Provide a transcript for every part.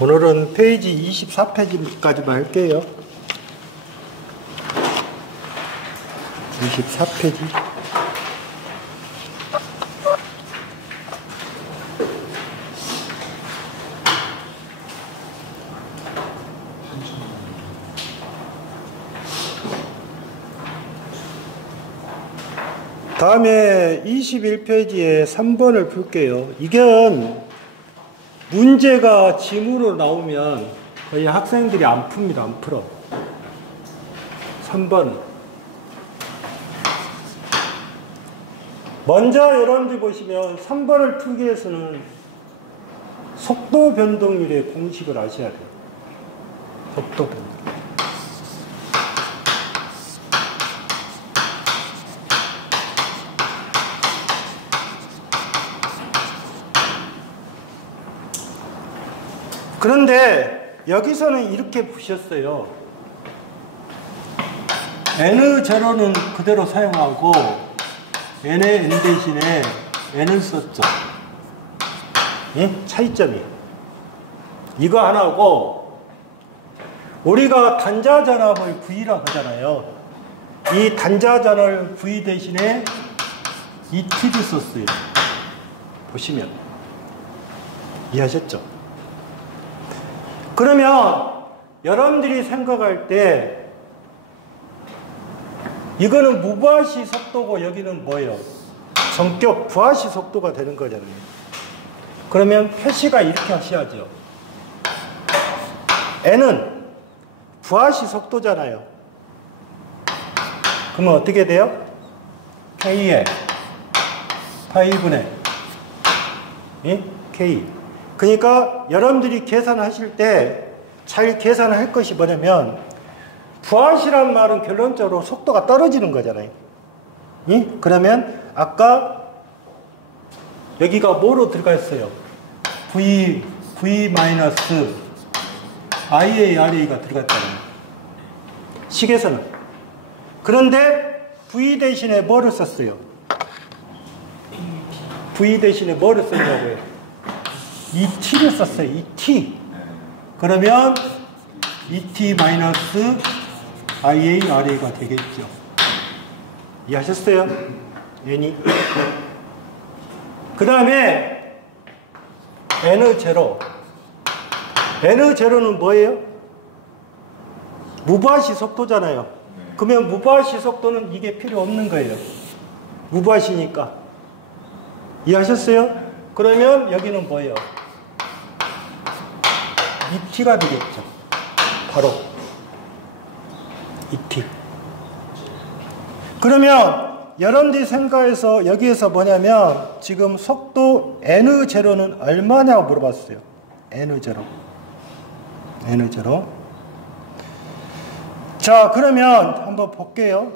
오늘은 페이지 24페이지까지만 할게요. 24페이지. 다음에 21페이지에 3번을 풀게요. 이건 문제가 지문으로 나오면 거의 학생들이 안 풉니다. 안 풀어. 3번. 먼저 여러분들 보시면 3번을 풀기 위해서는 속도 변동률의 공식을 아셔야 돼요. 속도 변동. 그런데 여기서는 이렇게 보셨어요. N0는 그대로 사용하고 N의 N 대신에 N을 썼죠. 예? 차이점이. 이거 하나고 우리가 단자전압을 V라고 하잖아요. 이 단자전압을 V 대신에 이 T를 썼어요. 보시면. 이해하셨죠? 그러면 여러분들이 생각할 때 이거는 무부하시 속도고 여기는 뭐예요? 전격 부하시 속도가 되는 거잖아요. 그러면 표시가 이렇게 하셔야죠. N은 부하시 속도잖아요. 그러면 어떻게 돼요? K에 파이분의 K. 그러니까 여러분들이 계산하실 때 잘 계산할 것이 뭐냐면 부하시란 말은 결론적으로 속도가 떨어지는 거잖아요. 그러면 아까 여기가 뭐로 들어가 있어요? V-IARA가 들어갔잖아요. 식에서는. 그런데 V 대신에 뭐를 썼어요? V 대신에 뭐를 썼냐고요? ET를 썼어요. ET. 그러면 ET-IARA가 되겠죠. 이해하셨어요? N이. 그 다음에 N0. N0는 뭐예요? 무부하시 속도잖아요. 그러면 무부하시 속도는 이게 필요 없는 거예요. 무부하시니까. 이해하셨어요? 그러면 여기는 뭐예요? ET가 되겠죠. 바로 ET. 그러면 여러분들이 생각해서 여기에서 뭐냐면 지금 속도 N0는 얼마냐고 물어봤어요. N0. 자, 그러면 한번 볼게요.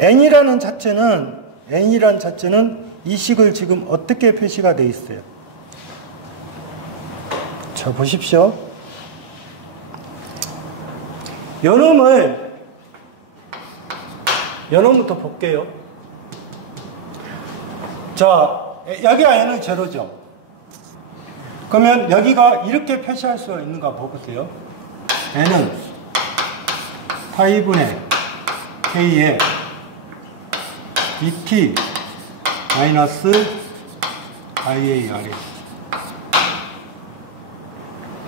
N이라는 자체는 이 식을 지금 어떻게 표시가 되어 있어요? 자, 보십시오. 요놈부터 볼게요. 자, 여기가 N은 제로죠. 그러면 여기가 이렇게 표시할 수가 있는가 보세요. N은 파이분의 K에 ET 마이너스 IARA.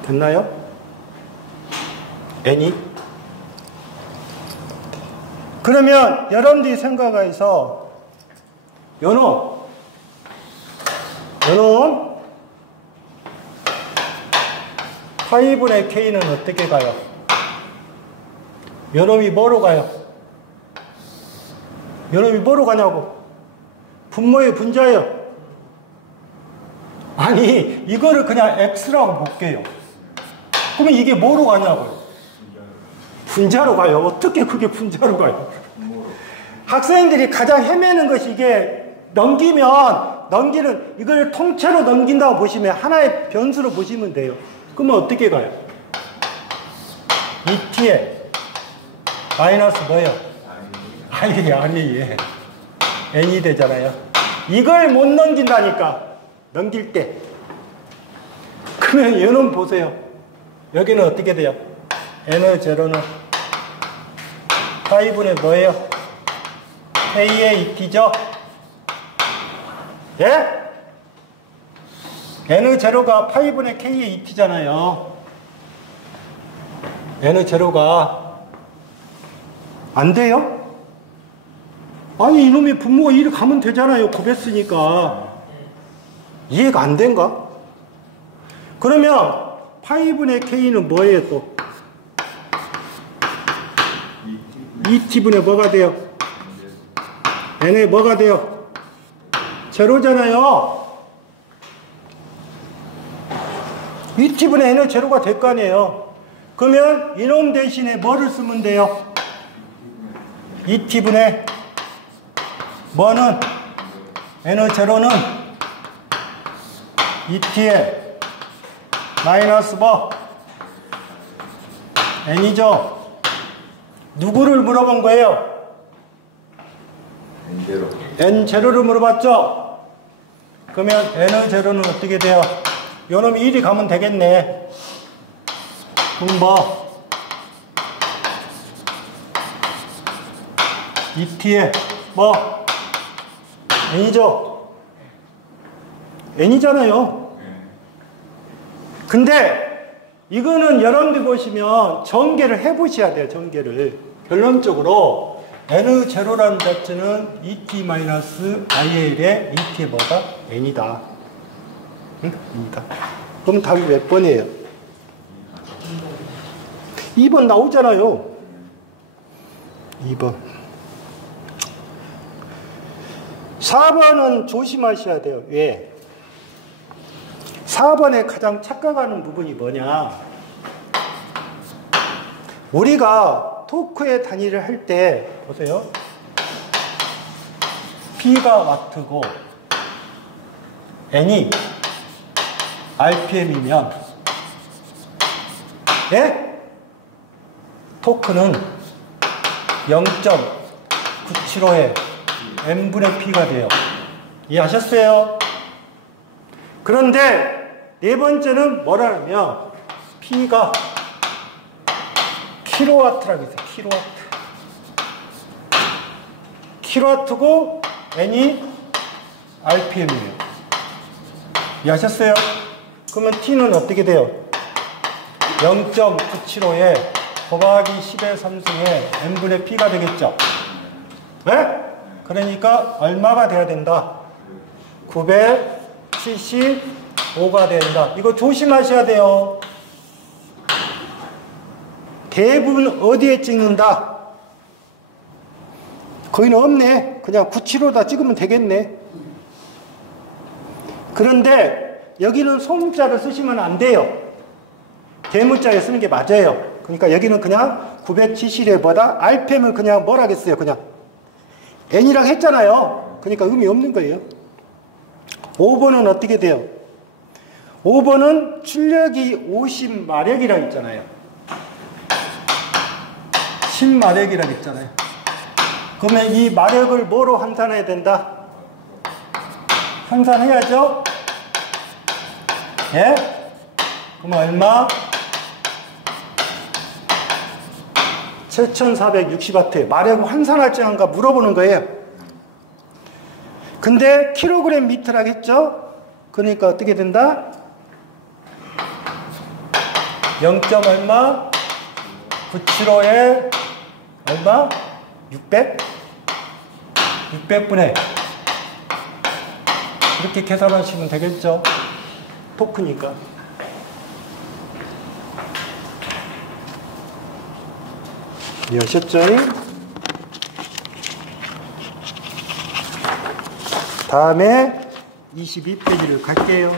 됐나요? N이? 그러면 여러분들이 생각해서 요놈 파이분의 K는 어떻게 가요? 요놈이 뭐로 가요? 요놈이 뭐로 가냐고? 분모의 분자예요. 아니, 이거를 그냥 X라고 볼게요. 그러면 이게 뭐로 가냐고요? 분자로 가요. 어떻게 그게 분자로 가요? 학생들이 가장 헤매는 것이 이게 이걸 통째로 넘긴다고 보시면 하나의 변수로 보시면 돼요. 그러면 어떻게 가요? ET에 마이너스 뭐예요? 아니, N이 되잖아요. 이걸 못 넘긴다니까. 넘길 때. 그러면 얘는 보세요. 여기는 어떻게 돼요? N0는 5분의 뭐예요? K의 2t죠? 예? N0가 5분의 K의 2t잖아요. N0가 안 돼요? 아니 이놈이 분모가 이리 가면 되잖아요. 곱했으니까. 이해가 안 된가? 그러면 5분의 K는 뭐예요 또? 2t분의 뭐가 돼요? N의 뭐가 돼요? 제로잖아요. 2t분의 N은 제로가 될 거 아니에요. 그러면 이놈 대신에 뭐를 쓰면 돼요? 2t분의 뭐는? N0는 2t에 마이너스 뭐? N이죠. 누구를 물어본 거예요? N0를 물어봤죠? 그러면 N0는 어떻게 돼요? 요놈이 1이 가면 되겠네. 그럼 뭐? 2t에 뭐? N이죠? N이잖아요. 근데 이거는 여러분들 보시면 전개를 해보셔야 돼요. 전개를. 결론적으로 N0라는 자체는 2t-IL의 2t의 뭐다? N이다. 응? N이다. 그럼 답이 몇 번이에요? 2번 나오잖아요. 2번. 4번은 조심하셔야 돼요. 왜? 4번에 가장 착각하는 부분이 뭐냐? 우리가 토크의 단위를 할 때 보세요. P가 와트고 N이 RPM이면 예? 토크는 0.975에 N분의 P가 돼요. 이해하셨어요? 그런데 네 번째는 뭐라면 P가 킬로와트라고 했어요. 킬로와트. 킬로와트고 N이 RPM이에요. 이해하셨어요? 그러면 T는 어떻게 돼요? 0.975에 곱하기 10의 3승에 N분의 P가 되겠죠? 네? 그러니까 얼마가 돼야 된다? 975가 된다. 이거 조심하셔야 돼요. 대부분 어디에 찍는다? 거기는 없네. 그냥 975다 찍으면 되겠네. 그런데 여기는 소문자를 쓰시면 안 돼요. 대문자에 쓰는 게 맞아요. 그러니까 여기는 그냥 970에 뭐다? RPM을 그냥 뭐라 하겠어요? 그냥 N이라고 했잖아요. 그러니까 의미 없는 거예요. 5번은 어떻게 돼요? 5번은 출력이 50마력이라고 했잖아요. 10마력이라고 했잖아요. 그러면 이 마력을 뭐로 환산해야 된다? 환산해야죠? 예? 그럼 얼마? 7460W. 마력을 환산할지 안가 물어보는 거예요. 근데 킬로그램 미터라고 했죠? 그러니까 어떻게 된다? 0. 얼마? 975에 얼마? 600? 600분의 이렇게 계산하시면 되겠죠? 토크니까. 이해하셨죠? 다음에 22페이지를 갈게요.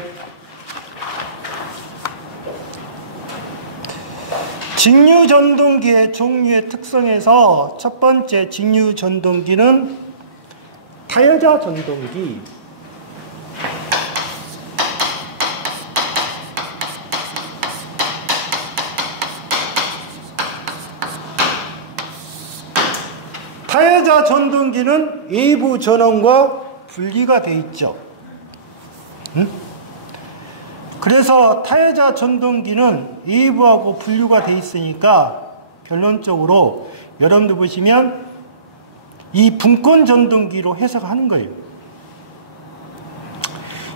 직류전동기의 종류의 특성에서 첫 번째 직류전동기는 타여자 전동기. 타여자 전동기는 외부 전원과 분리가 되어 있죠. 응? 그래서 타여자 전동기는 웨이브하고 분류가 돼 있으니까 결론적으로 여러분들 보시면 이 분권 전동기로 해석하는 거예요.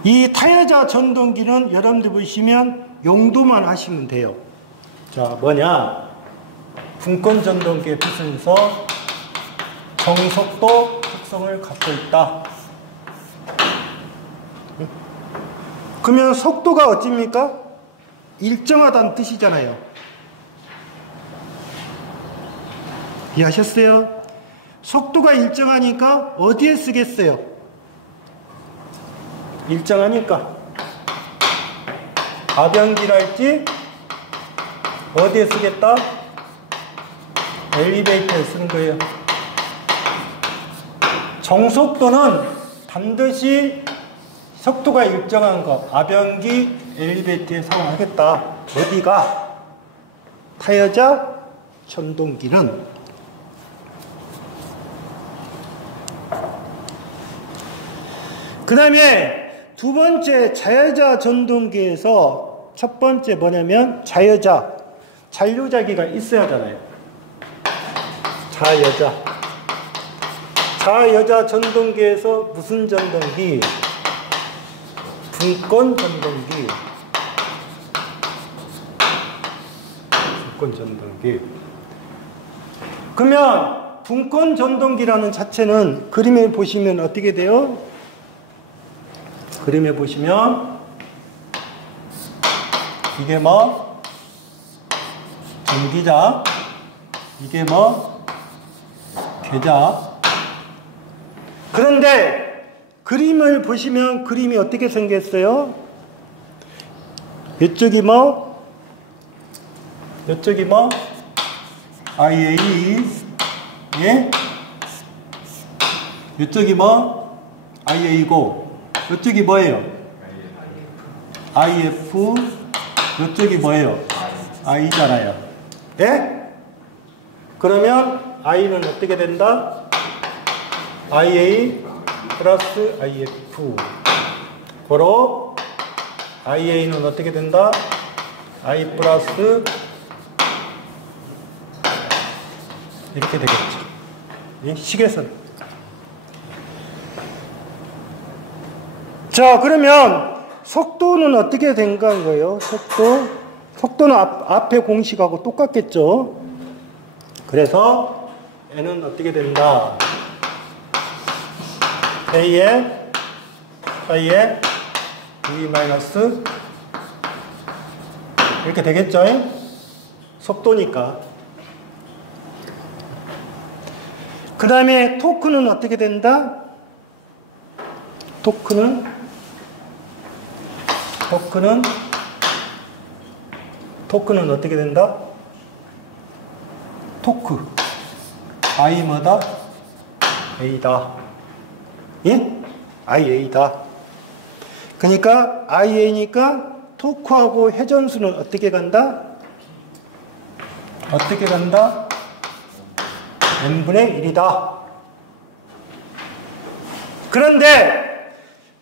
이 타여자 전동기는 여러분들 보시면 용도만 하시면 돼요. 자, 뭐냐? 분권 전동기의 뜻에서 정속도 특성을 갖고 있다. 그러면 속도가 어찌입니까? 일정하다는 뜻이잖아요. 이해하셨어요? 속도가 일정하니까 어디에 쓰겠어요? 일정하니까 가변기랄지 어디에 쓰겠다? 엘리베이터에 쓰는 거예요. 정속도는 반드시 속도가 일정한 거, 아변기, 엘리베이터에 사용하겠다. 어디가? 타여자 전동기는. 그 다음에 두 번째 자여자 전동기에서 첫 번째 뭐냐면 자여자, 잔류자기가 있어야 하잖아요. 자여자 전동기에서 무슨 전동기? 분권 전동기. 분권 전동기. 그러면 분권 전동기라는 자체는 그림에 보시면 어떻게 돼요? 그림에 보시면 이게 뭐 전기자, 이게 뭐 계자. 그런데 그림을 보시면 그림이 어떻게 생겼어요? 이쪽이 뭐 IA, 예? 이쪽이 뭐 IA고, 이쪽이 뭐예요? IF, 이쪽이 뭐예요? I잖아요. 예? 그러면 I는 어떻게 된다? IA 플러스 IF. 고로 IA는 어떻게 된다? I 플러스 이렇게 되겠죠. 이 식에서는. 자, 그러면 속도는 어떻게 된가 거예요? 속도는 앞에 공식하고 똑같겠죠. 그래서 N은 어떻게 된다? A에 I에 V 마이너스 이렇게 되겠죠? 속도니까. 그 다음에 토크는 어떻게 된다? 토크는 어떻게 된다? 토크 I 뭐다? A다. 예? IA다. 그러니까 IA니까 토크하고 회전수는 어떻게 간다? n분의 1이다. 그런데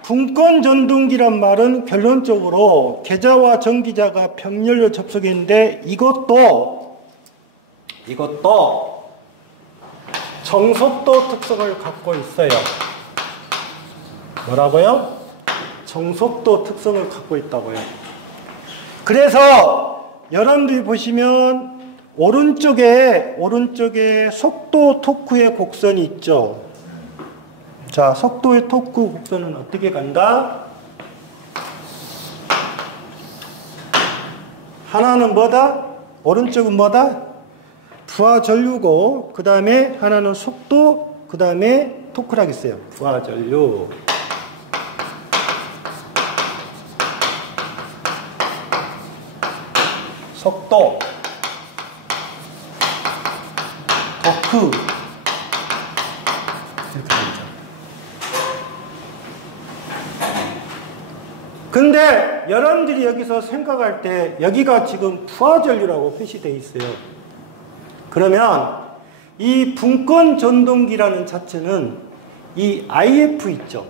분권 전동기란 말은 결론적으로 계자와 전기자가 병렬로 접속했는데 이것도 정속도 특성을 갖고 있어요. 뭐라고요? 정속도 특성을 갖고 있다고요. 그래서 여러분들이 보시면 오른쪽에 속도 토크의 곡선이 있죠. 자, 속도의 토크 곡선은 어떻게 간다? 하나는 뭐다? 오른쪽은 뭐다? 부하 전류고, 그 다음에 하나는 속도, 그 다음에 토크라겠어요. 부하 전류. 속도, 토크. 이렇게 되죠. 근데 여러분들이 여기서 생각할 때 여기가 지금 부하 전류라고 표시되어 있어요. 그러면 이 분권 전동기라는 자체는 이 IF 있죠.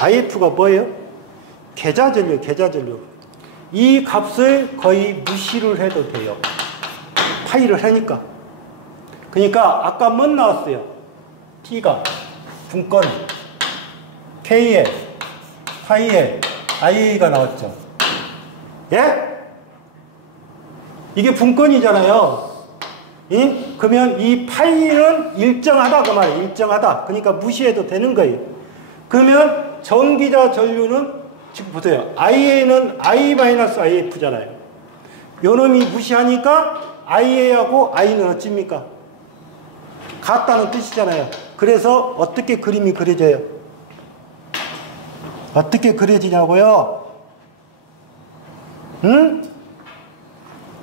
IF가 뭐예요? 계좌 전류. 이 값을 거의 무시를 해도 돼요. 파이를 하니까. 그러니까 아까 뭐 나왔어요? T가 분권 K에 파이에 IA가 나왔죠. 예? 이게 분권이잖아요. 그러면 이 파이는 일정하다 그 말이에요. 일정하다. 그러니까 무시해도 되는 거예요. 그러면 전기자 전류는 지금 보세요. IA는 I-IF잖아요. 요놈이 무시하니까 IA하고 I는 어찌입니까? 같다는 뜻이잖아요. 그래서 어떻게 그림이 그려져요? 어떻게 그려지냐고요? 응?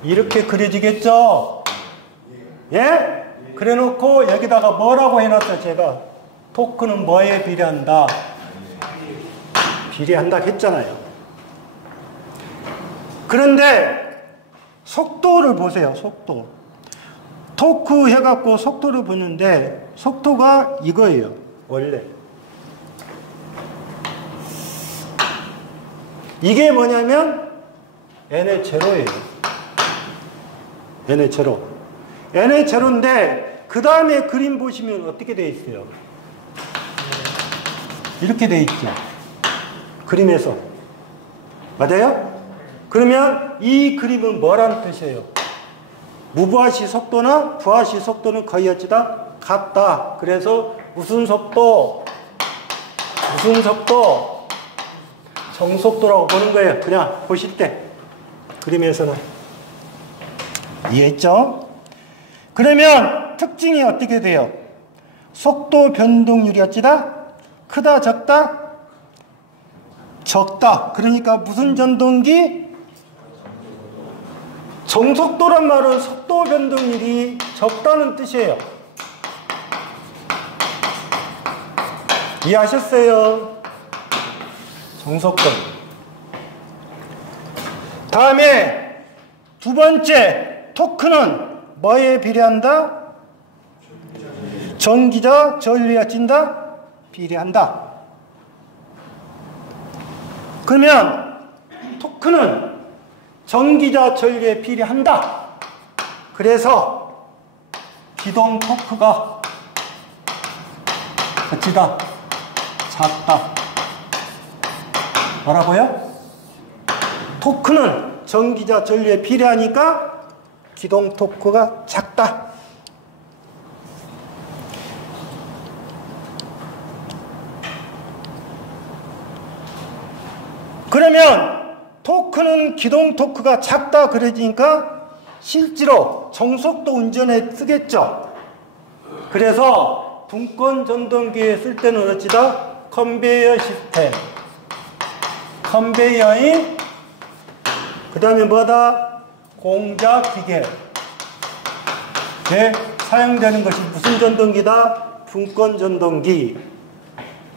이렇게 그려지겠죠? 예? 그래 놓고 여기다가 뭐라고 해놨어요, 제가? 토크는 뭐에 비례한다? 비례한다 했잖아요. 그런데 속도를 보세요, 속도. 토크 해갖고 속도를 보는데 속도가 이거예요, 원래. 이게 뭐냐면 n의 제로예요. n의 제로. n의 제로인데 그 다음에 그림 보시면 어떻게 되어 있어요? 이렇게 되어 있죠. 그림에서. 맞아요? 그러면 이 그림은 뭐라는 뜻이에요? 무부하시 속도나 부하시 속도는 거의 어찌다 같다. 그래서 무슨 속도? 무슨 속도? 정속도라고 보는 거예요. 그냥 보실 때. 그림에서는. 이해했죠? 그러면 특징이 어떻게 돼요? 속도 변동률이 어찌다? 크다, 적다? 적다. 그러니까 무슨 전동기? 정속도란 말은 속도 변동률이 적다는 뜻이에요. 이해하셨어요? 정속도. 다음에 두 번째, 토크는 뭐에 비례한다? 전기자 전류에 찐다? 비례한다. 그러면 토크는 전기자 전류에 비례한다. 그래서 기동 토크가 어찌다? 작다. 뭐라고요? 토크는 전기자 전류에 비례하니까 기동 토크가 작다. 그러면 토크는 기동 토크가 작다 그러니까 실제로 정속도 운전에 쓰겠죠. 그래서 분권 전동기에 쓸 때는 어찌다? 컨베이어 시스템. 컨베이어인 그 다음에 뭐다? 공작기계. 네, 사용되는 것이 무슨 전동기다? 분권 전동기.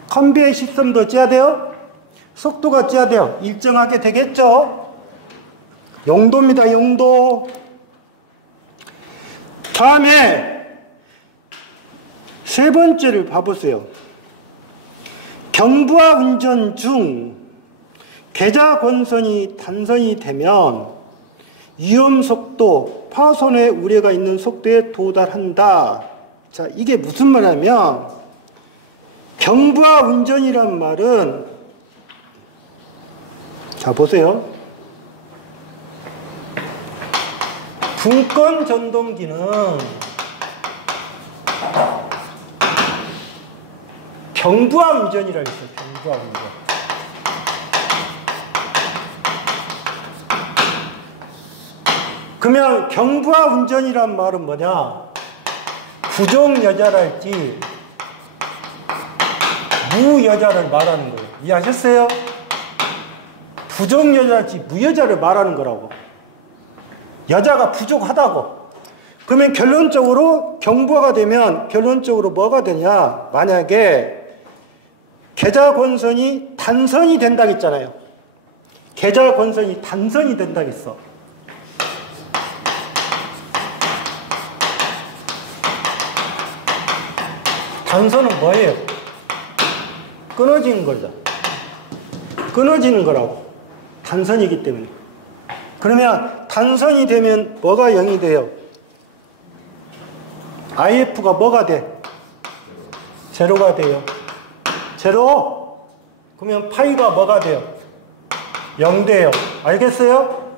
컨베이어 시스템도 째야 돼요? 속도가 째야 돼요. 일정하게 되겠죠? 용도입니다, 용도. 다음에 세 번째를 봐보세요. 경부하 운전 중 계좌 권선이 단선이 되면 위험 속도, 파손의 우려가 있는 속도에 도달한다. 자, 이게 무슨 말이냐면 경부하 운전이란 말은 자, 보세요. 분권 전동기는 경부하 운전이라고 있어요. 경부하 운전. 그러면 경부하 운전이란 말은 뭐냐? 부정여자랄지 무여자를 말하는 거예요. 이해하셨어요? 부정여자랄지 무여자를 말하는 거라고. 여자가 부족하다고. 그러면 결론적으로 경부하가 되면 결론적으로 뭐가 되냐? 만약에 계좌 권선이 단선이 된다고 했잖아요. 계좌 권선이 단선이 된다고 했어. 단선은 뭐예요? 끊어지는 거죠. 끊어지는 거라고. 단선이기 때문에. 그러면 단선이 되면 뭐가 0이 돼요? IF가 뭐가 돼? 제로가 돼요. 제로? 그러면 파이가 뭐가 돼요? 0 돼요. 알겠어요?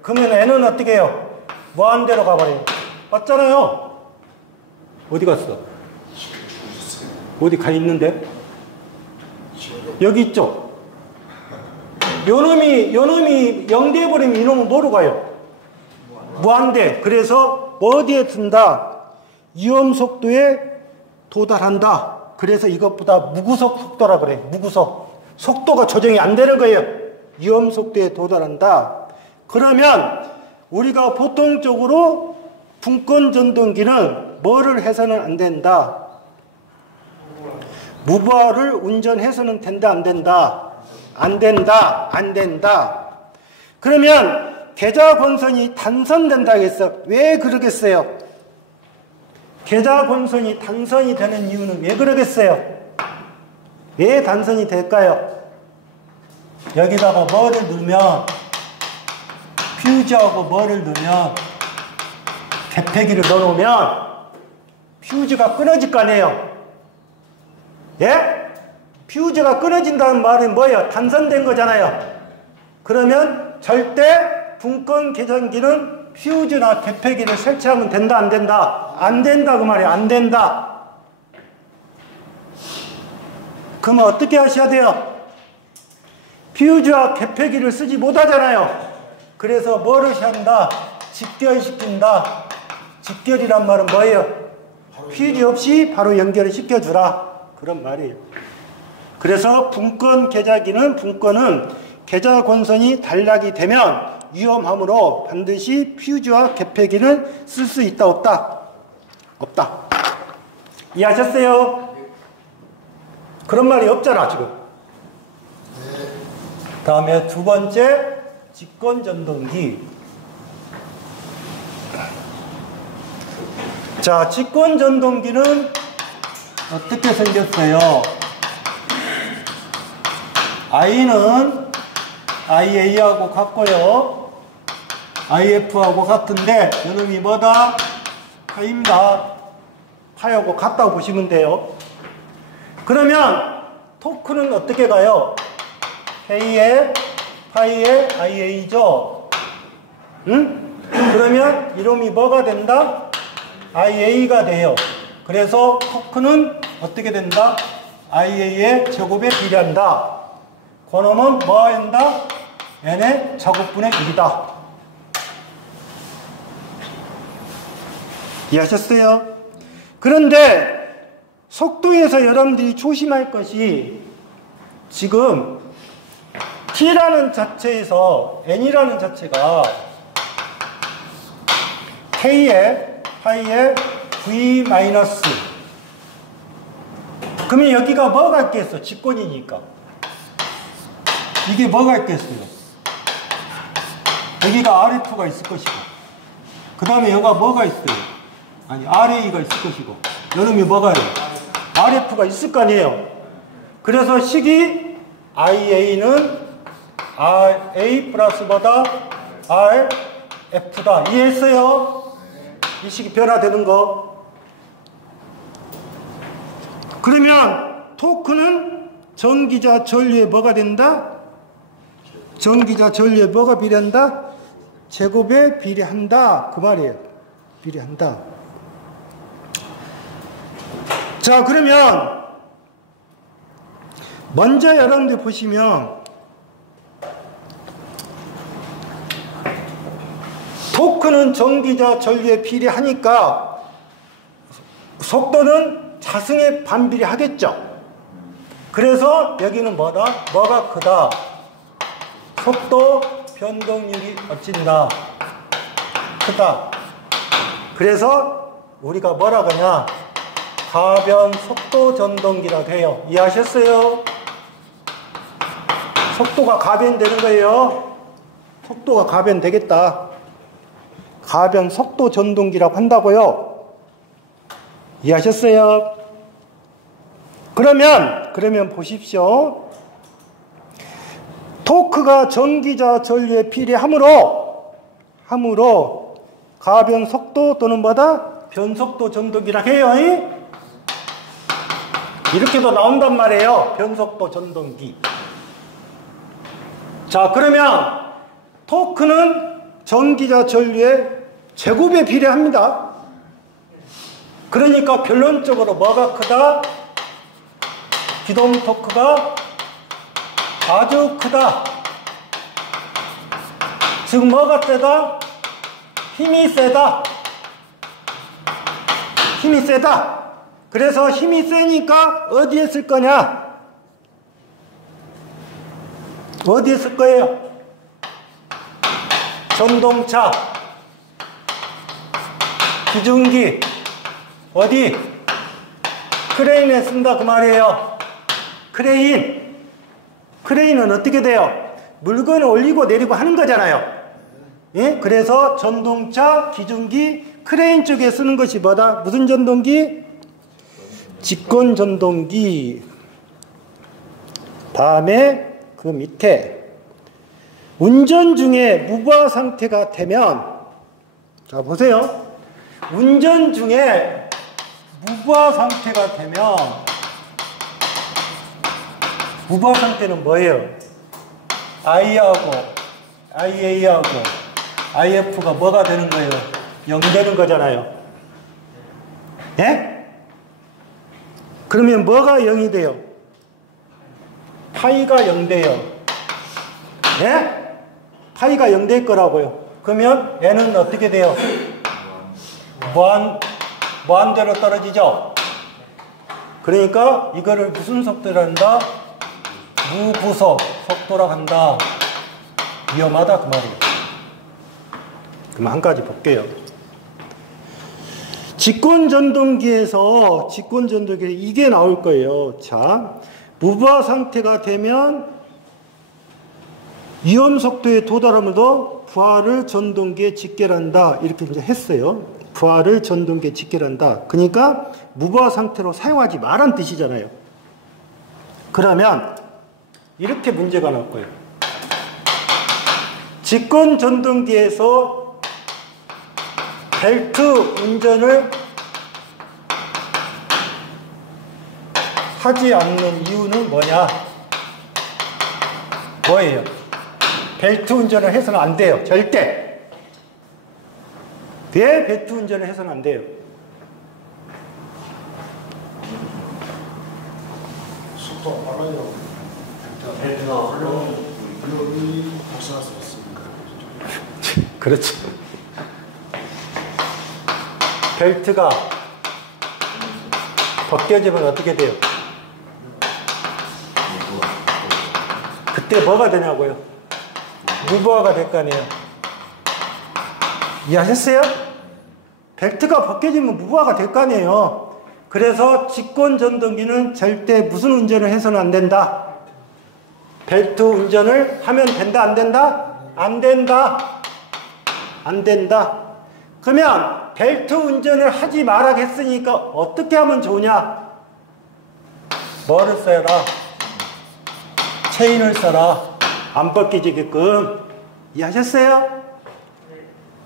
그러면 N은 어떻게 해요? 무한대로 가버려요. 맞잖아요? 어디 갔어? 어디 가 있는데? 여기 있죠? 요놈이 0 돼버리면 이놈은 뭐로 가요? 무한대. 그래서 어디에 든다? 이온 속도에 도달한다. 그래서 이것보다 무구속 속도라 그래. 무구속. 속도가 조정이 안 되는 거예요. 이온 속도에 도달한다. 그러면 우리가 보통적으로 분권 전동기는 뭐를 해서는 안 된다? 무버를 운전해서는 된다, 안 된다? 안 된다, 안 된다. 그러면 계좌 권선이 단선된다 했어. 왜 그러겠어요? 계좌 권선이 단선이 되는 이유는 왜 그러겠어요? 왜 단선이 될까요? 여기다가 뭐를 넣으면, 퓨즈하고 뭐를 넣으면, 개폐기를 넣어놓으면 퓨즈가 끊어질 거 아니에요? 예? 퓨즈가 끊어진다는 말은 뭐예요? 단선된 거잖아요. 그러면 절대 분권 계전기는 퓨즈나 개폐기를 설치하면 된다, 안 된다? 안 된다, 그 말이에요. 안 된다. 그러면 어떻게 하셔야 돼요? 퓨즈와 개폐기를 쓰지 못하잖아요. 그래서 뭐를 한다? 직결시킨다. 직결이란 말은 뭐예요? 퓨즈 없이 바로 연결을 시켜주라. 그런 말이에요. 그래서 분권 계좌기는 분권은 계좌 권선이 단락이 되면 위험하므로 반드시 퓨즈와 개폐기를 쓸 수 있다, 없다? 없다. 이해하셨어요? 그런 말이 없잖아 지금. 다음에 두 번째, 직권전동기. 자, 직권전동기는 어떻게 생겼어요? I는 IA하고 같고요. IF하고 같은데 이놈이 뭐다? 파입니다. 파하고 같다고 보시면 돼요. 그러면 토크는 어떻게 가요? K에 파이에 IA죠. 응? 그러면 이놈이 뭐가 된다? IA가 돼요. 그래서 토크는 어떻게 된다? IA의 제곱에 비례한다. 그놈은 뭐 한다? N의 제곱분의 1이다. 이해하셨어요? 그런데 속도에서 여러분들이 조심할 것이 지금 T라는 자체에서 N이라는 자체가 K에 파이에 V 마이너스. 그러면 여기가 뭐가 있겠어? 직권이니까. 이게 뭐가 있겠어요? 여기가 RF가 있을 것이고, 그 다음에 여기가 뭐가 있어요? 아니, RA가 있을 것이고, 여름이 뭐가요? RF가 있을 거 아니에요? 그래서 식이 IA는 RA 플러스 뭐다? RF다. 이해했어요? 이 식이 변화되는 거. 그러면 토크는 전기자 전류에 뭐가 된다? 전기자 전류에 뭐가 비례한다? 제곱에 비례한다. 그 말이에요. 비례한다. 자, 그러면 먼저 여러분들 보시면 토크는 전기자 전류에 비례하니까 속도는 자승에 반비례하겠죠. 그래서 여기는 뭐다? 뭐가 크다? 속도 변동률이 어찐다? 크다. 그래서 우리가 뭐라 그러냐? 가변 속도 전동기라고 해요. 이해하셨어요? 속도가 가변되는 거예요. 속도가 가변되겠다. 가변 속도 전동기라고 한다고요. 이해하셨어요? 그러면 보십시오. 토크가 전기자 전류에 비례하므로 함으로 가변 속도 또는 뭐다? 변속도 전동기라 해요. 이렇게도 나온단 말이에요. 변속도 전동기. 자, 그러면 토크는 전기자 전류의 제곱에 비례합니다. 그러니까 결론적으로 뭐가 크다? 기동 토크가 아주 크다. 즉 뭐가 세다? 힘이 세다. 힘이 세다. 그래서 힘이 세니까 어디에 쓸 거냐? 어디에 쓸 거예요? 전동차, 기중기, 어디? 크레인에 쓴다 그 말이에요. 크레인은 어떻게 돼요? 물건을 올리고 내리고 하는 거잖아요. 예? 그래서 전동차, 기중기, 크레인 쪽에 쓰는 것이 뭐다? 무슨 전동기? 직권 전동기. 다음에 그 밑에 운전 중에 무부하 상태가 되면, 자 보세요. 운전 중에 무부하 상태가 되면, 무부하 상태는 뭐예요? I하고 IA하고 IF가 뭐가 되는 거예요? 0 되는 거잖아요. 예? 그러면 뭐가 0이 돼요? 파이가 0 돼요. 예? 파이가 0 될 거라고요. 그러면 N은 어떻게 돼요? 무한대로 떨어지죠? 그러니까 이거를 무슨 속도로 한다? 무구속 속도로 한다. 위험하다 그 말이에요. 그럼 한 가지 볼게요. 직권전동기에서 이게 나올 거예요. 자, 무부하 상태가 되면 위험 속도에 도달하면서 부하를 전동기에 직결한다. 이렇게 이제 했어요. 부하를 전동기에 직결한다. 그러니까 무부하 상태로 사용하지 말란 뜻이잖아요. 그러면 이렇게 문제가 나올 거예요. 직권전동기에서 벨트 운전을 하지 않는 이유는 뭐냐? 뭐예요? 벨트 운전을 해서는 안 돼요. 절대. 왜 벨트 운전을 해서는 안 돼요? 속도 빨라요. 벨트가 흘러오면 위험이 발생할 수 있으니까. 그렇죠. 벨트가 벗겨지면 어떻게 돼요? 그때 뭐가 되냐고요? 무부하가 될 거 아니에요. 이해하셨어요? 벨트가 벗겨지면 무부하가 될 거 아니에요. 그래서 직권전동기는 절대 무슨 운전을 해서는 안 된다? 벨트 운전을 하면 된다, 안 된다? 안 된다. 안 된다. 그러면 벨트 운전을 하지 말라 했으니까 어떻게 하면 좋으냐? 뭐를 써라? 체인을 써라. 안 벗겨지게끔. 이해하셨어요?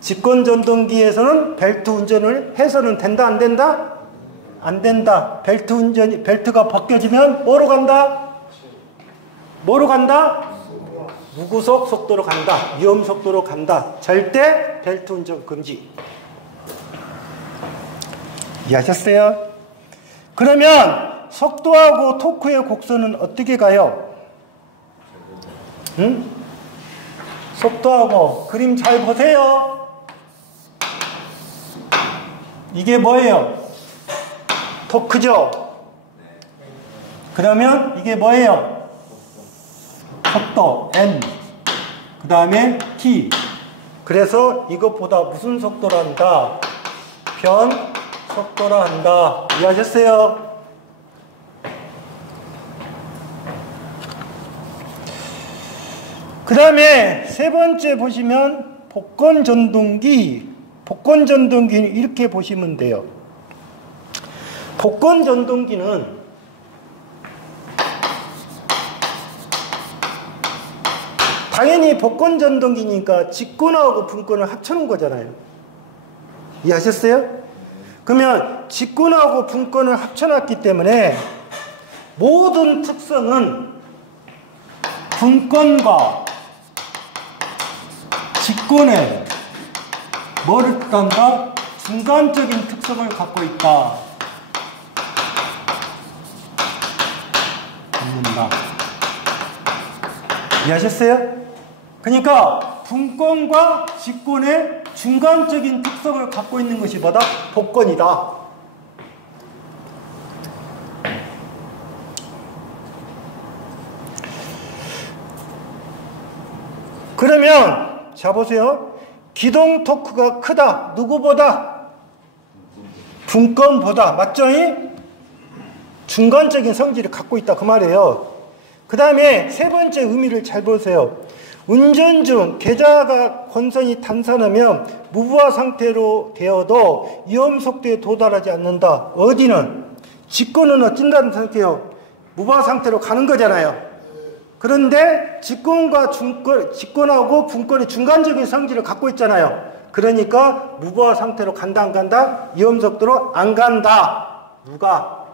직권전동기에서는 벨트 운전을 해서는 된다, 안 된다? 안 된다. 벨트가 벗겨지면 뭐로 간다? 뭐로 간다? 무구속 속도로 간다. 위험 속도로 간다. 절대 벨트 운전 금지. 이해하셨어요? 그러면 속도하고 토크의 곡선은 어떻게 가요? 응? 속도하고 그림 잘 보세요. 이게 뭐예요? 토크죠? 그러면 이게 뭐예요? 속도 n, 그 다음에 t. 그래서 이것보다 무슨 속도로 한다? 변 속도로 한다. 이해하셨어요? 그 다음에 세 번째 보시면 복권전동기. 복권전동기는 이렇게 보시면 돼요. 복권전동기는 당연히 복권 전동기니까 직권하고 분권을 합쳐놓은 거잖아요. 이해하셨어요? 그러면 직권하고 분권을 합쳐놨기 때문에 모든 특성은 분권과 직권에 뭐를 뜻한다? 중간적인 특성을 갖고 있다. 묻는다. 이해하셨어요? 그러니까 분권과 직권의 중간적인 특성을 갖고 있는 것이 뭐다? 복권이다. 그러면 자 보세요. 기동 토크가 크다. 누구보다? 분권보다. 맞죠? 중간적인 성질을 갖고 있다 그 말이에요. 그 다음에 세 번째 의미를 잘 보세요. 운전 중 계좌가 권선이 탄산하면 무부하 상태로 되어도 위험 속도에 도달하지 않는다. 어디는? 직권은 어쩐다는 상태요? 무부하 상태로 가는 거잖아요. 그런데 직권하고 분권의 중간적인 성질을 갖고 있잖아요. 그러니까 무부하 상태로 간다 안 간다? 위험 속도로 안 간다. 누가?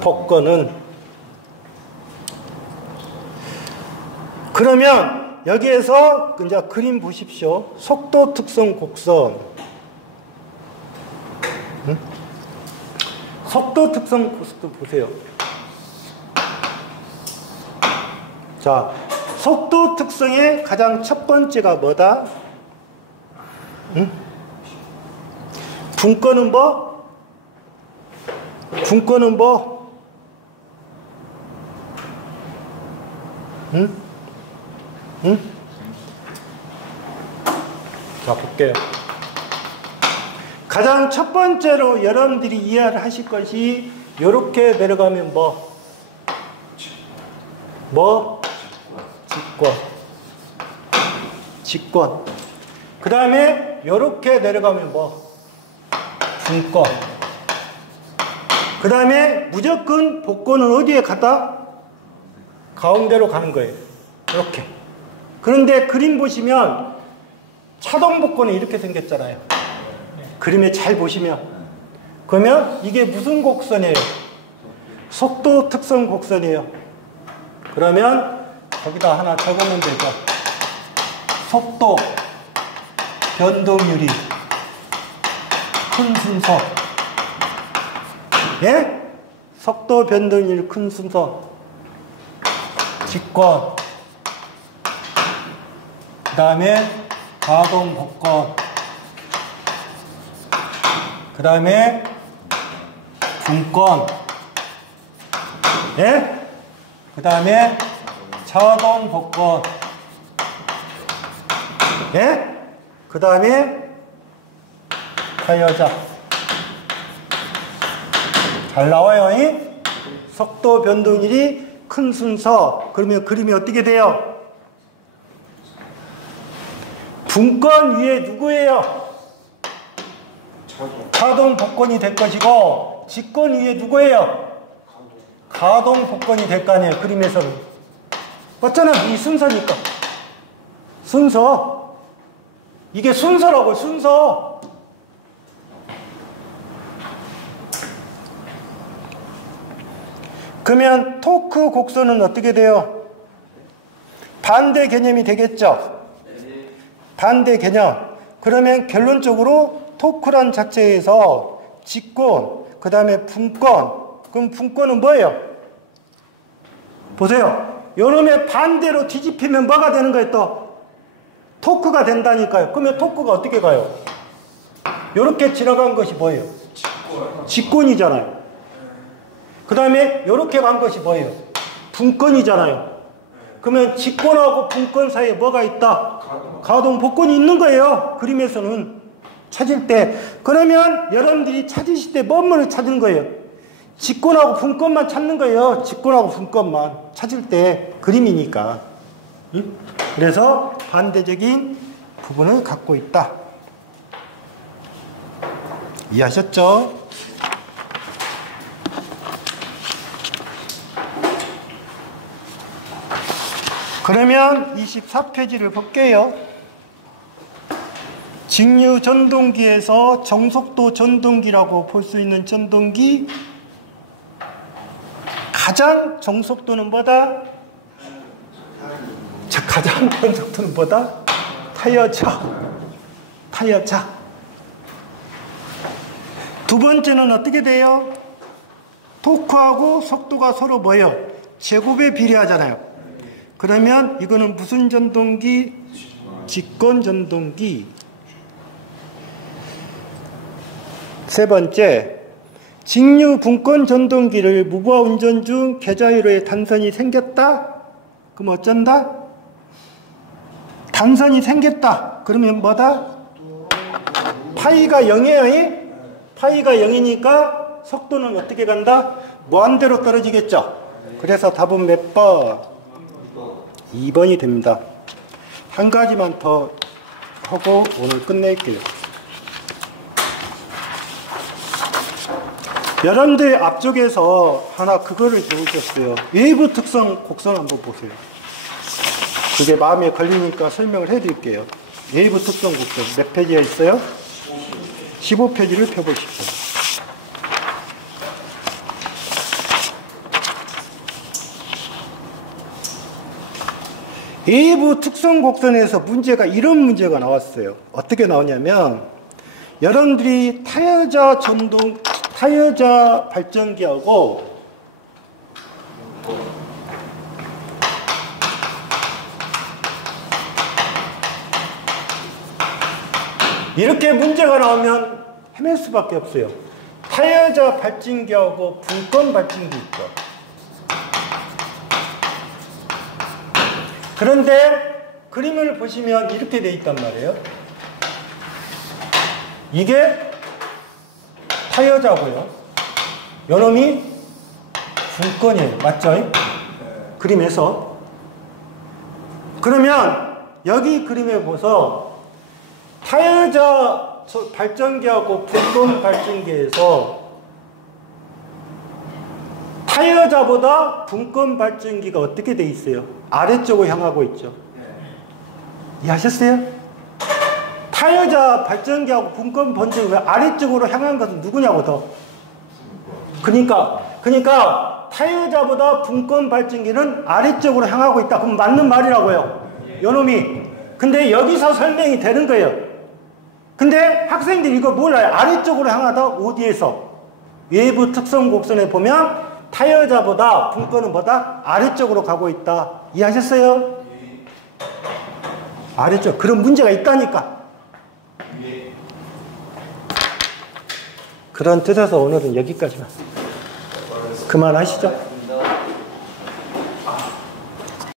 복권은. 그러면 여기에서 이제 그림 보십시오. 속도 특성 곡선. 응? 속도 특성 곡선 보세요. 자, 속도 특성의 가장 첫 번째가 뭐다? 응? 분권은 뭐? 분권은 뭐? 응? 응? 자, 볼게요. 가장 첫 번째로 여러분들이 이해를 하실 것이 이렇게 내려가면 뭐? 뭐? 직권. 직권. 그 다음에 이렇게 내려가면 뭐? 분권. 그 다음에 무조건 복권은 어디에 갔다? 가운데로 가는 거예요. 이렇게. 그런데 그림 보시면 차동 복권이 이렇게 생겼잖아요. 그림에 잘 보시면. 그러면 이게 무슨 곡선이에요? 속도 특성 곡선이에요. 그러면 거기다 하나 적으면 되죠. 속도 변동률이 큰 순서. 예? 속도 변동률 큰 순서. 직권. 그 다음에 가동 복권. 그 다음에 분권. 예? 그 다음에 자동 복권. 예? 그 다음에 타여자. 잘 나와요. 이? 속도 변동률이 큰 순서. 그러면 그림이 어떻게 돼요? 분권 위에 누구예요? 자동 복권이 될 것이고, 직권 위에 누구예요? 가동 복권이 될 거 아니에요. 그림에서는. 맞잖아. 이 순서니까. 순서. 이게 순서라고요. 순서. 그러면 토크 곡선은 어떻게 돼요? 반대 개념이 되겠죠? 반대 개념. 그러면 결론적으로 토크란 자체에서 직권, 그 다음에 분권. 그럼 분권은 뭐예요? 보세요. 요놈의 반대로 뒤집히면 뭐가 되는 거예요 또? 토크가 된다니까요. 그러면 토크가 어떻게 가요? 요렇게 지나간 것이 뭐예요? 직권이잖아요. 그 다음에 요렇게 간 것이 뭐예요? 분권이잖아요. 그러면 직권하고 분권 사이에 뭐가 있다? 가동, 복권이 있는 거예요. 그림에서는 찾을 때. 그러면 여러분들이 찾으실 때 뭔 찾는 거예요? 직권하고 분권만 찾는 거예요. 직권하고 분권만 찾을 때 그림이니까. 응? 그래서 반대적인 부분을 갖고 있다. 이해하셨죠? 그러면 24페이지를 볼게요. 직류 전동기에서 정속도 전동기라고 볼 수 있는 전동기, 가장 정속도는 뭐다? 가장 정속도는 뭐다? 타이어차. 두 번째는 어떻게 돼요? 토크하고 속도가 서로 뭐예요? 제곱에 비례하잖아요. 그러면 이거는 무슨 전동기? 직권 전동기. 세 번째, 직류 분권 전동기를 무부하 운전 중 계좌이로에 단선이 생겼다? 그럼 어쩐다? 단선이 생겼다. 그러면 뭐다? 파이가 0이에요. 파이가 0이니까 속도는 어떻게 간다? 무한대로 떨어지겠죠. 그래서 답은 몇 번? 2번이 됩니다. 한 가지만 더 하고 오늘 끝낼게요. 여러분들 앞쪽에서 하나 그거를 배우셨어요. 외부 특성 곡선 한번 보세요. 그게 마음에 걸리니까 설명을 해드릴게요. 외부 특성 곡선 몇 페이지에 있어요? 15페이지를 펴보십시오. 외부 특성 곡선에서 문제가 이런 문제가 나왔어요. 어떻게 나오냐면 여러분들이 타이어자 발전기하고 이렇게 문제가 나오면 헤맬 수밖에 없어요. 타이어자 발전기하고 분권 발전기 있죠. 그런데 그림을 보시면 이렇게 돼 있단 말이에요. 이게 타이어자고요. 요놈이 분권이에요. 맞죠? 그림에서. 그러면 여기 그림에 보서 타이어자 발전기하고 분권 발전기에서 타이어자보다 분권 발전기가 어떻게 돼 있어요? 아래쪽으로 향하고 있죠. 이해하셨어요? 타이어자 발전기하고 분권 발전기가 아래쪽으로 향한 것은 누구냐고 더. 그러니까 타이어자보다 분권 발전기는 아래쪽으로 향하고 있다. 그럼 맞는 말이라고요. 요놈이. 근데 여기서 설명이 되는 거예요. 근데 학생들이 이거 몰라요. 아래쪽으로 향하다 어디에서? 외부 특성 곡선에 보면 타이어자보다 분권은 뭐다? 아래쪽으로 가고 있다. 이해하셨어요? 아래쪽. 그런 문제가 있다니까. 그런 뜻에서 오늘은 여기까지만. 그만하시죠.